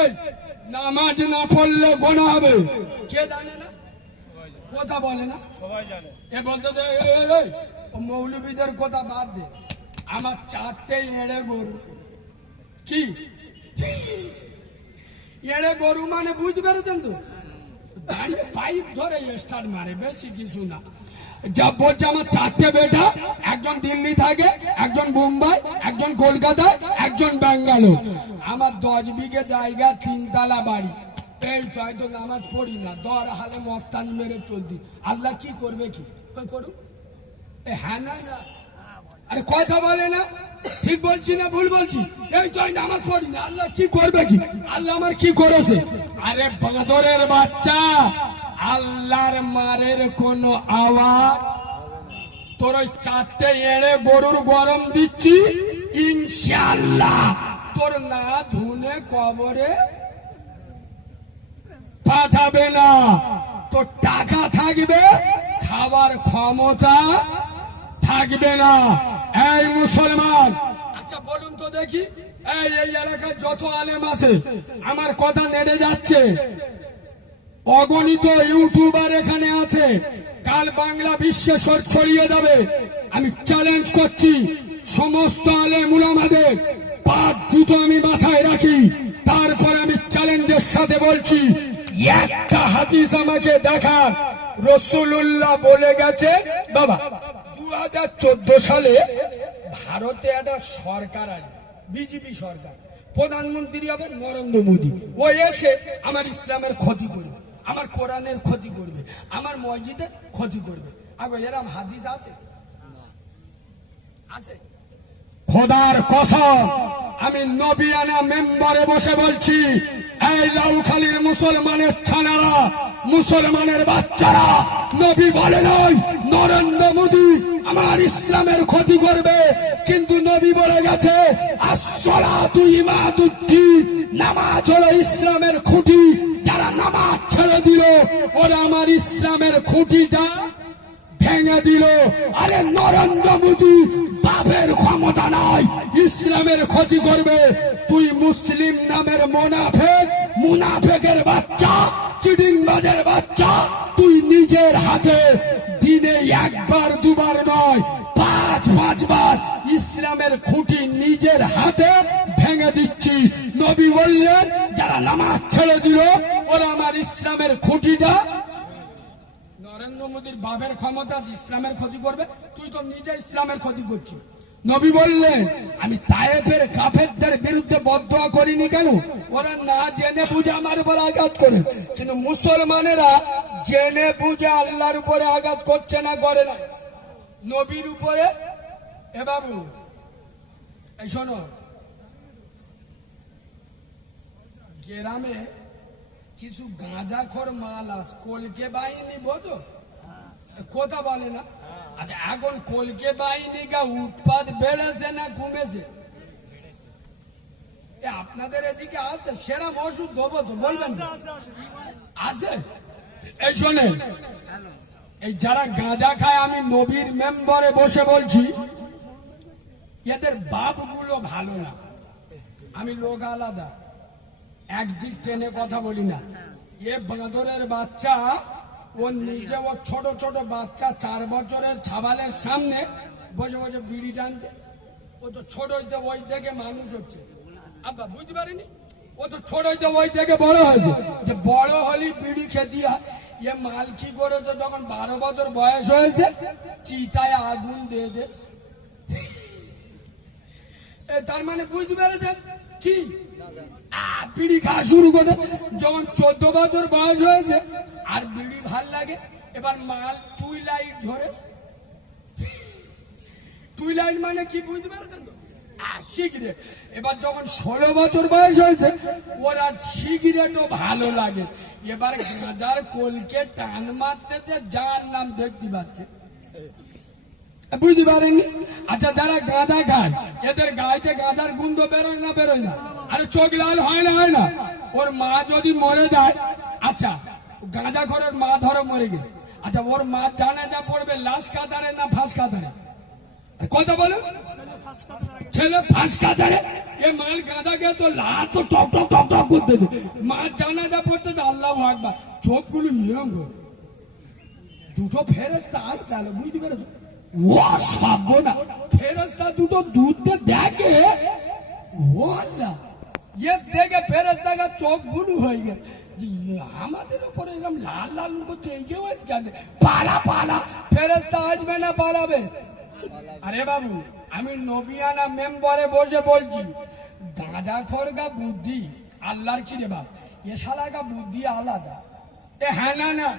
এই নামাজ না পড়লে গোনা হবে, কে জানে না? কথা বলে না, সবাই জানে। এ বলতে দে মৌলবীদের কথা বাদ দে, আমার 4টে এড়ে গরু। কি এড়ে গরু মানে বুঝতে পেরেছেন তো? পাইপ ধরে স্টার্ট মারে, বেশি কিছু না। যা বলছে আমার 4টে বেটা, একজন দিল্লি থাকে, একজন মুম্বাই, একজন কলকাতায়, একজন ব্যাঙ্গালোর। আমার 10 বিঘে জায়গা, 3 তলা বাড়ি। এই তো হয়তো নামাজ পড়ি না, দর হালে মস্তানি মেরে চলতি। আল্লাহ কি করবে? কি করুক? হ্যাঁ না না, আরে কথা বলে না, ঠিক বলছি না ভুল বলছি? এই তো নামাজ পড়ি না, আল্লাহ কি করবে? কি আল্লাহ আমার কি করেছে? আরে বাঁদরের বাচ্চা, আল্লাহর মারের কোন আওয়াজ তোর ওই 4টে এড়ে গরুর গরম দিচ্ছি, ইনশাআল্লাহ তোর না ধুনে কবরে পাঠাবে না। তোর টাকা থাকবে, খাবার ক্ষমতা থাকবে না। এই মুসলমান, আচ্ছা বলুন তো দেখি, এই এলাকায় যত আলেম আছে, আমার কথা নেড়ে যাচ্ছে, অগণিত ইউটিউবার এখানে আছে, কাল বাংলা বিশ্বে ছড়িয়ে যাবে। আমি চ্যালেঞ্জ করছি সমস্ত আলেম উলামাদের, 5 জুতো আমি মাথায় রাখি। তারপরে আমি চ্যালেঞ্জের সাথে বলছি, একটা হাদিস আমাকে দেখান। রাসূলুল্লাহ বলে গেছে, বাবা 2014 সালে ভারতে একটা সরকার আসবে, বিজেপি সরকার, প্রধানমন্ত্রী হবে নরেন্দ্র মোদী। ও এসে আমার ইসলামের ক্ষতি করবে, আমার কোরআনের ক্ষতি করবে, আমার মসজিদের ক্ষতি করবে। আগে এরম হাদিস আছে? আছে? খোদার কসম, আমি নবিয়ানা মেম্বারে বসে বলছি, এই লাউখালীর মুসলমানের ছানারা, মুসলমানের বাচ্চারা, নবী বলে নাই নরেন্দ্র মোদী আমার ইসলামের ক্ষতি করবে, কিন্তু নবী বলে গেছে আসসালাতু ইমাদুদ্দিন, নামাজ হলো ইসলামের খুঁটি। যারা নামাজ ছেড়ে দিল, ওরা আমার ইসলামের খুঁটিটা ভেঙে দিল। আরে নরেন্দ্র মোদী বাপের ক্ষমতা নাই, ইসলামের ক্ষতি করবে। তুই মুসলিম নামের মুনাফেক, মুনাফেকের বাচ্চা, চিটিংবাজের বাচ্চা, তুই নিজের হাতে দিনে 1বার 2বার নয়, 5 বার ইসলামের খুঁটি নিজের হাতে ভেঙে দিচ্ছিস। নবী বললেন যারা নামাজ ছেড়ে দিল, ওরা আমার ইসলামের খুঁটিটা। নরেন্দ্র মোদীর বাপের ক্ষমতা ইসলামের ক্ষতি করবে, তুই তো নিজে ইসলামের ক্ষতি করছিস। নবী বললেন আমি তায়েফের কাফেরদের বিরুদ্ধে বদদোয়া করিনি কেন? ওরা না জেনে বুঝে আমার উপর আঘাত করে, কিন্তু মুসলমানেরা জেনে বুঝে আল্লাহর উপরে আঘাত করছে না, করে না নবীর উপরে। এ বাবু, এই শোনো, গ্রামে কিছু গাঁজাখোর মাল আস, কলকে বাহিনী বোঝো, কথা বলে না। আচ্ছা এখন কলকে বাহিনী গা উৎপাদ বেড়েছে না কমেছে? আপনাদের এদিকে আছে সেরাম ওষুধ দেবো তো, বলবেন আছে? এই শোনেন, এই যারা গাঁজা খায়, আমি নবীর মেম্বারে বসে বলছি, এদের বাপগুলো ভালো না। আমি লোক আলাদা, একদিক টেনে কথা বলি না। এ বাঁদরের বাচ্চা, ও নিজে, ও ছোট ছোট বাচ্চা 4 বছরের ছাবালের সামনে বসে বসে বিড়ি টানছে। ও তো ছোট হইতে ওই থেকে মানুষ হচ্ছে, আব্বা বুঝতে পারিনি? ও তো ছোট হইতে ওই থেকে বড় হয়েছে, যে বড় হলি বিড়ি খেতে হয়। এ মাল কি করেছে, যখন 12 বছর বয়স হয়েছে, চিতায় আগুন দিয়ে দে। তার মানে বুঝতে পেরেছেন কি? বিড়ি খাওয়া শুরু করে যখন 14 বছর বয়স হয়েছে, আর বিড়ি ভাল লাগে, এবার মাল টুইলাইট ধরে। টুইলাইট মানে কি বুঝতে পেরেছেন তো? সিগারেট। এবার যখন 16 বছর বয়স হয়েছে, ওরা সিগারেটও ভালো লাগে। এবার গাঁজার কলকে টান মারতেছে, যার নাম দেখতে পাচ্ছে, বুঝতে পারেননি? আচ্ছা যারা গাঁজা খায়, এদের গায়ে গাঁজার গন্ধ বেরোয় না? বেরোয় না? আরে চোখ লাল হয় না? হয় না? ওর মা যদি মরে যায়, আচ্ছা গাঁজা খোরের মা ধরো মরে গেছে, আচ্ছা ওর মা জানাজা পড়বে লাশ কাতারে না ফাঁস কাতারে? কথা বলো, ছেলে ফাঁস কাতারে। এ মাল গাঁজা খেয়ে তো লাল তো টক টক টক টক করছে। পড়তে দে, মা জানাজা পড়তে দে, আল্লাহু আকবার, চোখগুলো এরম করে। দুটো ফেরেশতা আসতে আলো, বুঝতে পেরেছো? ও সাবো না, ফেরেশতা দুটো দুধ দেখে, ও আল্লাহ, ये দেখে ফেরেশতার চোখ বুলু হয়ে গেল, আমাদের উপরে এরকম লাল লাল করতে এগিয়ে হয়েছে কেন? পালা পালা, ফেরেশতা আসবে না পালাবে? আরে বাবু, আমি নবিয়ানা মেম্বারে বসে বলছি, গাঁজা খোরগা বুদ্ধি আল্লাহর কি রে বাপ, এ শালাগা বুদ্ধি আলাদা। এ হ্যাঁ না না